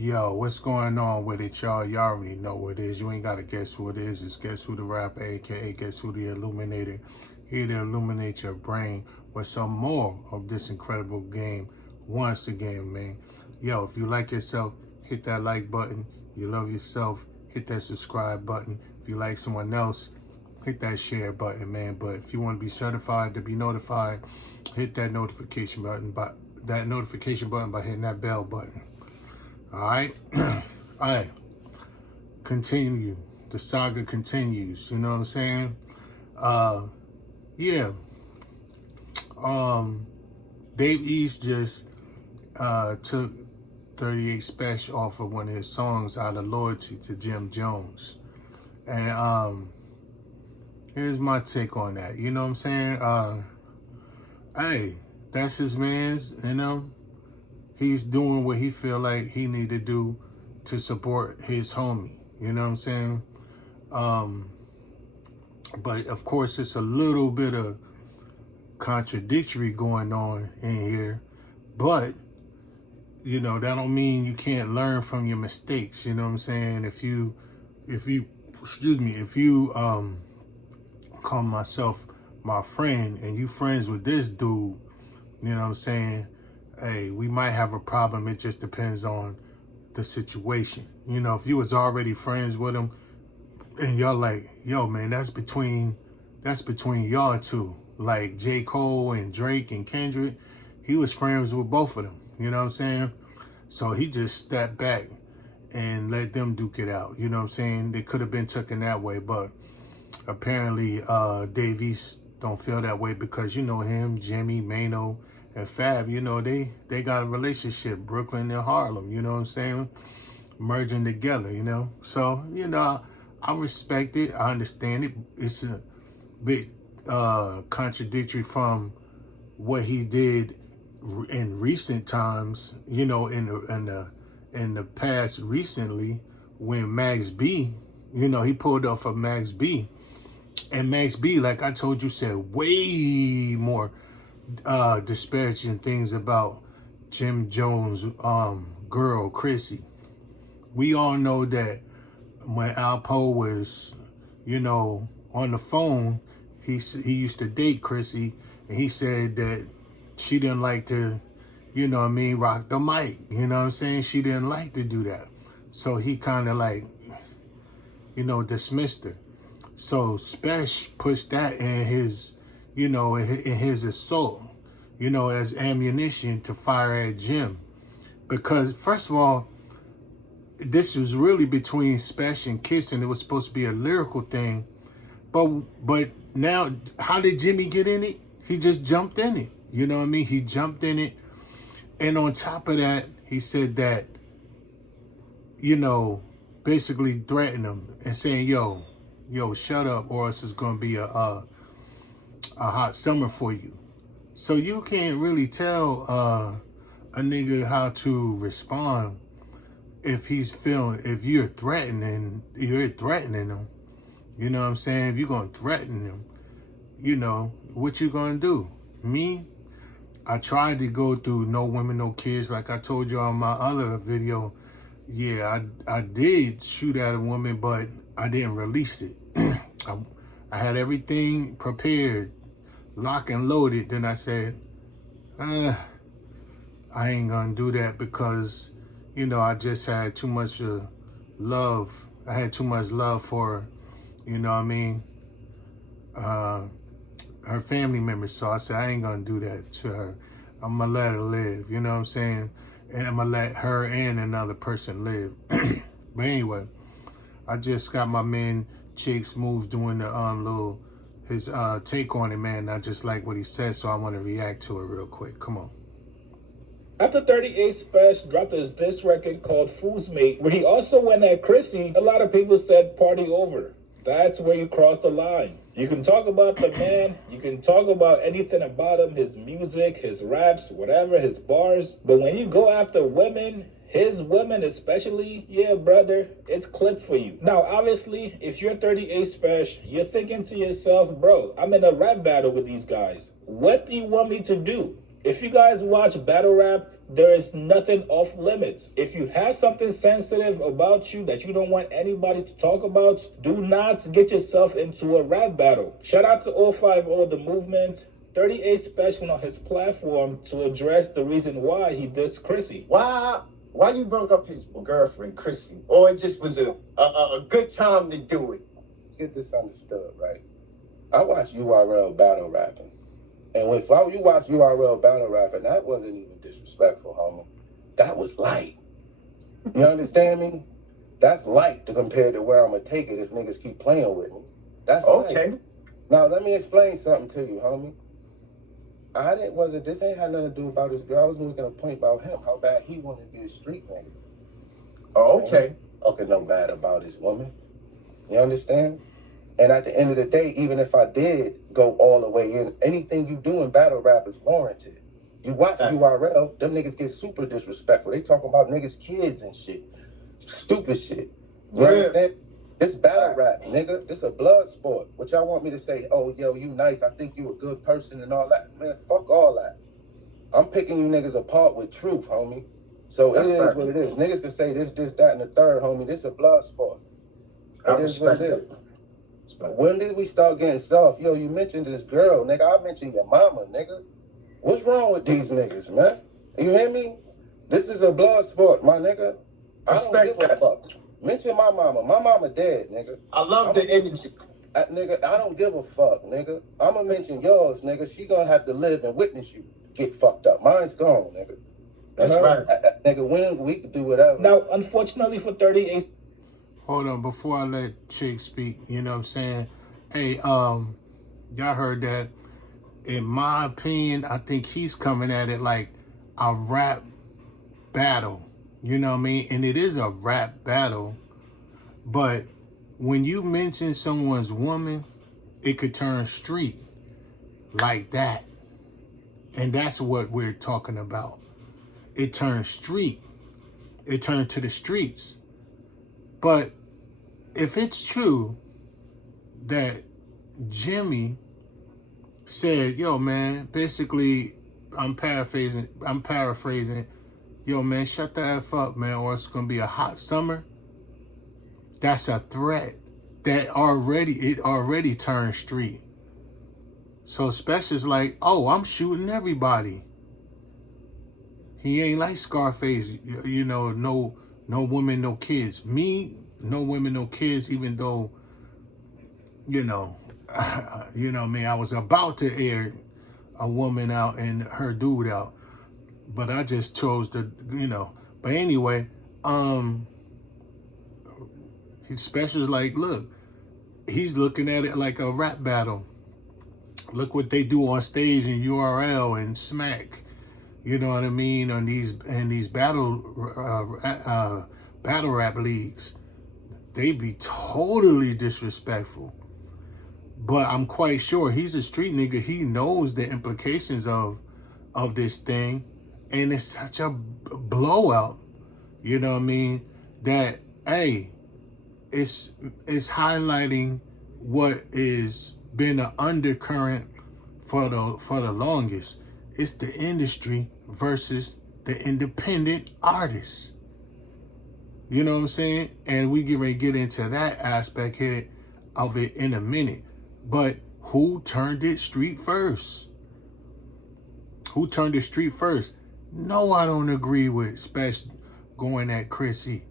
Yo, what's going on with it, y'all? Y'all already know what it is. You ain't gotta guess who it is. It's Guess Who the Rapper, aka Guess Who the Illuminator. Here to illuminate your brain with some more of this incredible game once again, man. Yo, if you like yourself, hit that like button. You love yourself, hit that subscribe button. If you like someone else, hit that share button, man. But if you want to be certified to be notified, hit that notification button by hitting that bell button. All right. All right. Continue. The saga continues. You know what I'm saying? Yeah. Dave East just took 38 Special off of one of his songs out of loyalty to Jim Jones. And here's my take on that. You know what I'm saying? Hey, that's his man's, you know. He's doing what he feel like he need to do to support his homie. You know what I'm saying? But of course, it's a little bit of contradictory going on in here. But, you know, that don't mean you can't learn from your mistakes. You know what I'm saying? If you call myself my friend and you friends with this dude, you know what I'm saying? Hey, we might have a problem. It just depends on the situation. You know, if you was already friends with him and y'all like, yo, man, that's between y'all two. Like J. Cole and Drake and Kendrick, he was friends with both of them. You know what I'm saying? So he just stepped back and let them duke it out. You know what I'm saying? They could have been taken that way, but apparently Dave East don't feel that way because, you know, him, Jimmy, Mano, and Fab, you know, they got a relationship, Brooklyn and Harlem, you know what I'm saying? Merging together, you know? So, you know, I respect it. I understand it. It's a bit contradictory from what he did in recent times, you know, in the past recently when Max B, you know, he pulled off of Max B. And Max B, like I told you, said way more disparaging things about Jim Jones' girl, Chrissy. We all know that when Alpo was, you know, on the phone, he used to date Chrissy, and he said that she didn't like to, you know what I mean, rock the mic. You know what I'm saying? She didn't like to do that. So he kind of like, you know, dismissed her. So Spesh pushed that in his, you know, in his assault, you know, as ammunition to fire at Jim. Because first of all, this was really between Spesh and Kiss, and it was supposed to be a lyrical thing. But now, how did Jimmy get in it? He just jumped in it. You know what I mean? He jumped in it. And on top of that, he said that, you know, basically threatened him and saying, yo, shut up, or else it's going to be a hot summer for you. So you can't really tell a nigga how to respond if you're threatening him. You know what I'm saying? If you're going to threaten him, you know, what you going to do? Me, I tried to go through No Women, No Kids, like I told you on my other video. Yeah, I did shoot at a woman, but I didn't release it. I had everything prepared, lock and loaded. Then I said, I ain't gonna do that because, you know, I just had too much love. I had too much love for her, you know what I mean? Her family members. So I said, I ain't gonna do that to her. I'm gonna let her live, you know what I'm saying? And I'm gonna let her and another person live. But anyway, I just got my man Chick Smooth doing the his take on it, man. I just like what he said, so I want to react to it real quick. Come on. After 38 Special dropped his diss record called Fool's Mate, where he also went at Chrissy, a lot of people said party over. That's where you cross the line. You can talk about the man, you can talk about anything about him, his music, his raps, whatever, his bars. But when you go after women, his women especially, yeah, brother, it's clipped for you. Now, obviously, if you're 38 Special, you're thinking to yourself, bro, I'm in a rap battle with these guys. What do you want me to do? If you guys watch battle rap, there is nothing off limits. If you have something sensitive about you that you don't want anybody to talk about, do not get yourself into a rap battle. Shout out to 050 The Movement. 38 Special went on his platform to address the reason why he dissed Chrissy. Why you brought up his girlfriend, Chrissy? Or it just was a good time to do it? Get this understood, right? I watch URL battle rapping. And if you watch URL battle rapping, that wasn't even disrespectful, homie. That was light. You understand me? That's light to compare to where I'm going to take it if niggas keep playing with me. That's Okay. light. Now, let me explain something to you, homie. This ain't had nothing to do about this girl. I was making a point about him, how bad he wanted to be a street nigga. Oh, okay. Talking no bad about his woman. You understand? And at the end of the day, even if I did go all the way in, anything you do in battle rap is warranted. You watch URL, them niggas get super disrespectful. They talking about niggas' kids and shit. Stupid shit. You understand? This battle rap, nigga. This a blood sport. What y'all want me to say? Oh, yo, you nice. I think you a good person and all that. Man, fuck all that. I'm picking you niggas apart with truth, homie. So it is what it is. Niggas can say this, that, and the third, homie. This a blood sport. It is what it is. When did we start getting soft? Yo, you mentioned this girl, nigga. I mentioned your mama, nigga. What's wrong with these niggas, man? You hear me? This is a blood sport, my nigga. I don't give a fuck. Mention my mama. My mama dead, nigga. I love the energy. Nigga, I don't give a fuck, nigga. I'ma mention yours, nigga. She gonna have to live and witness you get fucked up. Mine's gone, nigga. That's right. Nigga, we can do whatever. Now, unfortunately for 38... Hold on, before I let Chick speak, you know what I'm saying? Hey, y'all heard that. In my opinion, I think he's coming at it like a rap battle. You know what I mean? And it is a rap battle. But when you mention someone's woman, it could turn street like that. And that's what we're talking about. It turned street. It turned to the streets. But if it's true that Jimmy said, yo, man, basically, I'm paraphrasing, yo, man, shut the F up, man, or it's going to be a hot summer. That's a threat that already turned street. So Special's like, oh, I'm shooting everybody. He ain't like Scarface, you know, no women, no kids. Me, no women, no kids, even though, you know what I mean, I was about to air a woman out and her dude out. But I just chose to, you know. But anyway, Special's like, look, he's looking at it like a rap battle. Look what they do on stage in URL and Smack. You know what I mean? On these battle rap leagues, they be totally disrespectful. But I'm quite sure he's a street nigga. He knows the implications of this thing, and it's such a blowout. You know what I mean? That hey, it's highlighting what is been an undercurrent for the longest. It's the industry versus the independent artists. You know what I'm saying? And we get into that aspect here of it in a minute. But who turned it street first? Who turned it street first? No, I don't agree with Special going at Chrissy.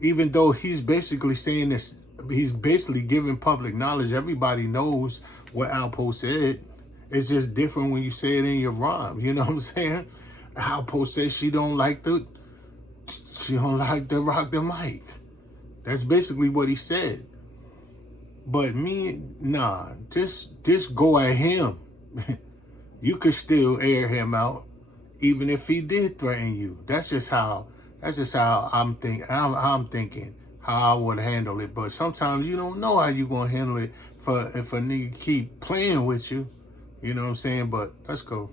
Even though he's basically saying this, he's basically giving public knowledge. Everybody knows what Alpo said. It's just different when you say it in your rhyme. You know what I'm saying? Alpo says she don't like to rock the mic. That's basically what he said. But me, nah, just go at him. You could still air him out, even if he did threaten you. That's just how I'm thinking, how I would handle it. But sometimes you don't know how you gonna handle it if a nigga keep playing with you. You know what I'm saying? But let's go.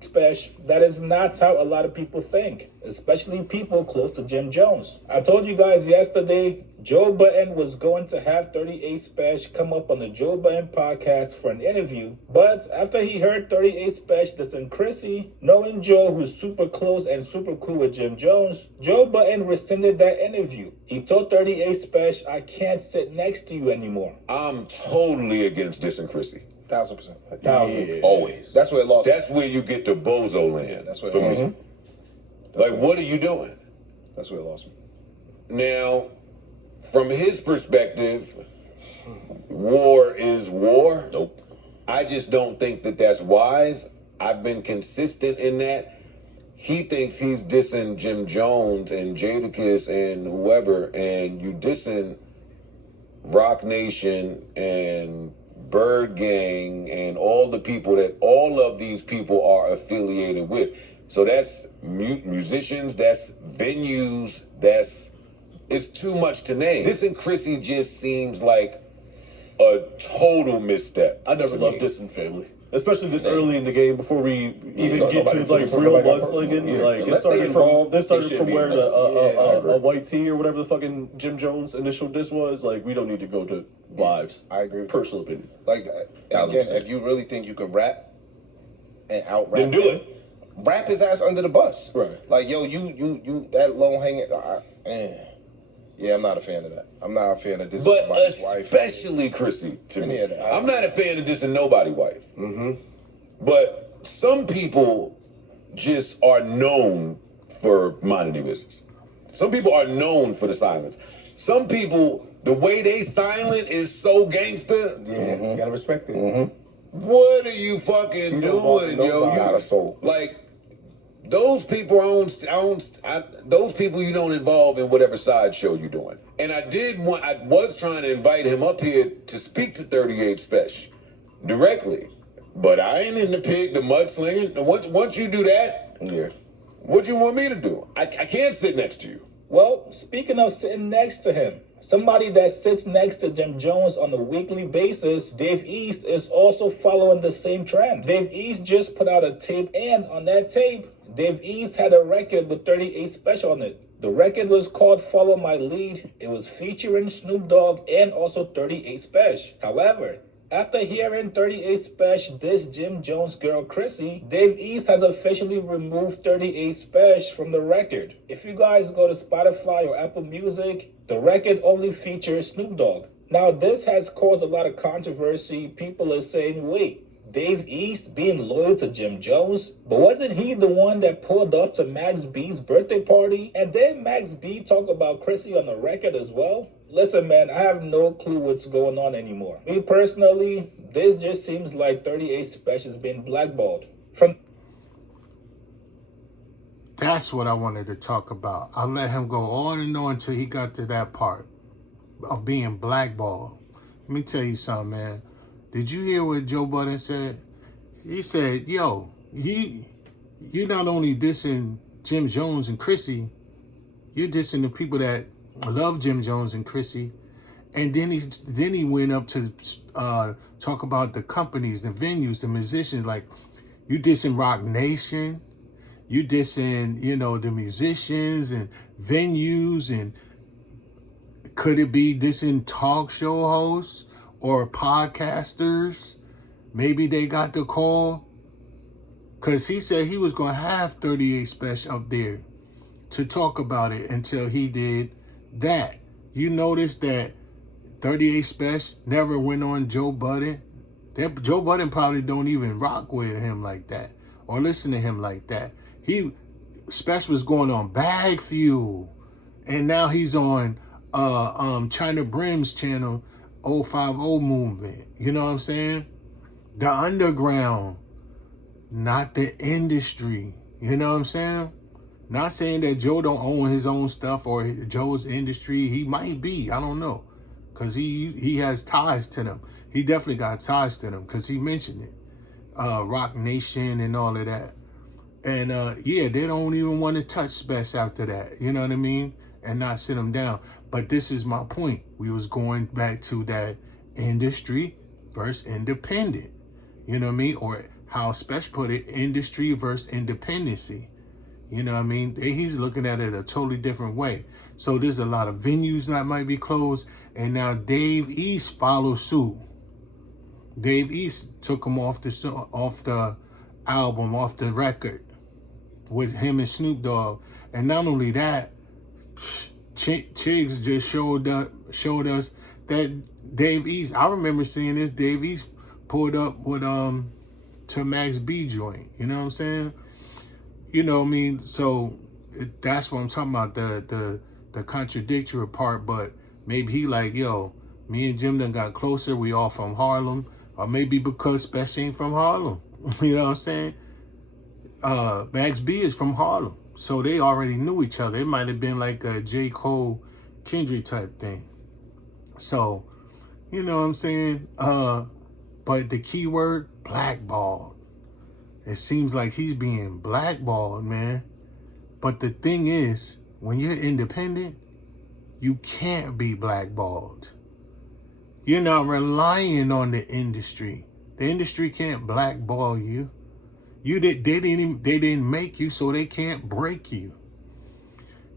Special, that is not how a lot of people think, especially people close to Jim Jones. I told you guys yesterday, Joe Budden was going to have 38 Special come up on the Joe Budden podcast for an interview, but after he heard 38 Special dissing Chrissy, knowing Joe, who's super close and super cool with Jim Jones, Joe Budden rescinded that interview. He told 38 Special, I can't sit next to you anymore. I'm totally against dissing Chrissy. 1,000%. 1,000. Yeah. Always. That's where it lost. That's where you get to bozo land. Yeah, that's where for it lost me. me. Like, what are you doing? That's where it lost me. Now, from his perspective, war is war. Nope. I just don't think that that's wise. I've been consistent in that. He thinks he's dissing Jim Jones and Jadakiss and whoever, and you dissing Rock Nation and Bird Gang and all the people that all of these people are affiliated with. So that's musicians, that's venues, it's too much to name. This and Chrissy just seems like a total misstep. I never to loved me. dissing family. Especially this early in the game before we even no, get nobody to like took it from real nobody got mudslinging. personal. Like Unless they involved, this started they from shouldn't wearing be involved. a white tee or whatever the fucking Jim Jones initial diss was. Like we don't need to go to wives. I agree with Personal opinion. Like, again, 1,000%. if you really think you can rap and out rap, Then do it. Rap his ass under the bus. Right. Like, yo, you that low hanging. Yeah, I'm not a fan of that. I'm not a fan of this. But somebody's wife. especially Chrissy to Any me. of that. I'm not a fan of dissing nobody's wife. But some people just are known for minding their business. Some people are known for the silence. Some people, the way they silent is so gangster. Yeah, you gotta respect it. What are you fucking You don't want doing, yo? nobody You out of soul. Like those people, those people you don't involve in whatever sideshow you're doing. And I was trying to invite him up here to speak to 38 Special directly, but I ain't in the mudslinging. Once you do that, Yeah. what you want me to do? I can't sit next to you. Well, speaking of sitting next to him, somebody that sits next to Jim Jones on a weekly basis, Dave East, is also following the same trend. Dave East just put out a tape, and on that tape, Dave East had a record with 38 Special on it. The record was called Follow My Lead. It was featuring Snoop Dogg and also 38 Special. However, after hearing 38 Special diss Jim Jones' girl Chrissy, Dave East has officially removed 38 Special from the record. If you guys go to Spotify or Apple Music, the record only features Snoop Dogg. Now this has caused a lot of controversy. People are saying, wait, Dave East being loyal to Jim Jones? But wasn't he the one that pulled up to Max B's birthday party? And then Max B talk about Chrissy on the record as well? Listen, man, I have no clue what's going on anymore. Me personally, this just seems like 38 Special is being blackballed. That's what I wanted to talk about. I let him go on and on until he got to that part of being blackballed. Let me tell you something, man. Did you hear what Joe Budden said? He said, yo, you not only dissing Jim Jones and Chrissy, you're dissing the people that love Jim Jones and Chrissy. And then he went up to talk about the companies, the venues, the musicians. Like, you dissing Rock Nation, you dissing, the musicians and venues, and could it be dissing talk show hosts or podcasters? Maybe they got the call. Because he said he was going to have 38 Special up there to talk about it until he did that. You notice that 38 Special never went on Joe Budden. Joe Budden probably don't even rock with him like that or listen to him like that. Special was going on Bag Fuel, and now he's on China Brim's channel, 050 Movement. You know what I'm saying? The underground, not the industry. You know what I'm saying? Not saying that Joe don't own his own stuff or Joe's industry. He might be. I don't know. Because he has ties to them. He definitely got ties to them because he mentioned it. Rock Nation and all of that. And they don't even want to touch Special after that. You know what I mean? And not sit him down. But this is my point. We was going back to that industry versus independent. You know what I mean? Or how Special put it, industry versus independency. You know what I mean? He's looking at it a totally different way. So there's a lot of venues that might be closed, and now Dave East follows suit. Dave East took him off the album, off the record, with him and Snoop Dogg. And not only that, Chigs just showed us that Dave East. I remember seeing this. Dave East pulled up with to Max B joint. You know what I'm saying? You know what I mean? So that's what I'm talking about, the contradictory part. But maybe he like, yo, me and Jim done got closer. We all from Harlem. Or maybe because Special ain't from Harlem. You know what I'm saying? Max B is from Harlem. So they already knew each other. It might have been like a J. Cole, Kendrick type thing. So, you know what I'm saying? But the key word, blackballed. It seems like he's being blackballed, man. But the thing is, when you're independent, you can't be blackballed. You're not relying on the industry. The industry can't blackball you. They didn't make you, so they can't break you.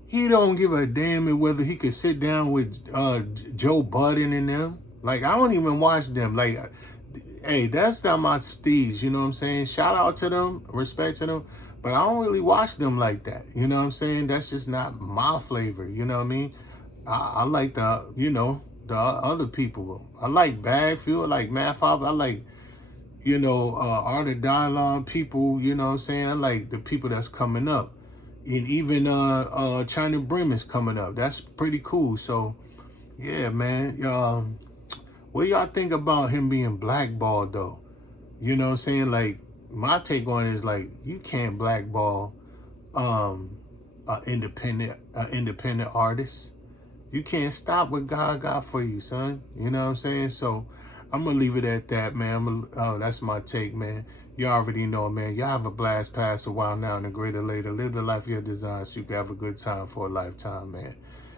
He don't give a damn whether he could sit down with Joe Budden and them. Like, I don't even watch them. Like, hey, that's not my steez, you know what I'm saying? Shout out to them, respect to them, but I don't really watch them like that, you know what I'm saying? That's just not my flavor, you know what I mean? I like the, you know, the other people. I like Bagfield, I like Matt Favre, I like, you know, Art of Dialogue people, you know what I'm saying? I like the people that's coming up. And even China Brim is coming up. That's pretty cool. So, yeah, man. What y'all think about him being blackballed, though? You know what I'm saying? Like, my take on it is, like, you can't blackball an independent artist. You can't stop what God got for you, son. You know what I'm saying? So, I'm going to leave it at that, man. That's my take, man. You already know, man. Y'all have a blast, pass a while now, and a greater later. Live the life of your design so you can have a good time for a lifetime, man.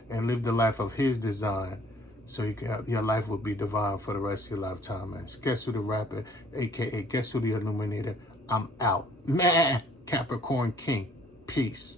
And live the life of his design so you can your life will be divine for the rest of your lifetime, man. Sketsu the Rapper, a.k.a. Sketsu the Illuminator. I'm out. Man, Capricorn King. Peace.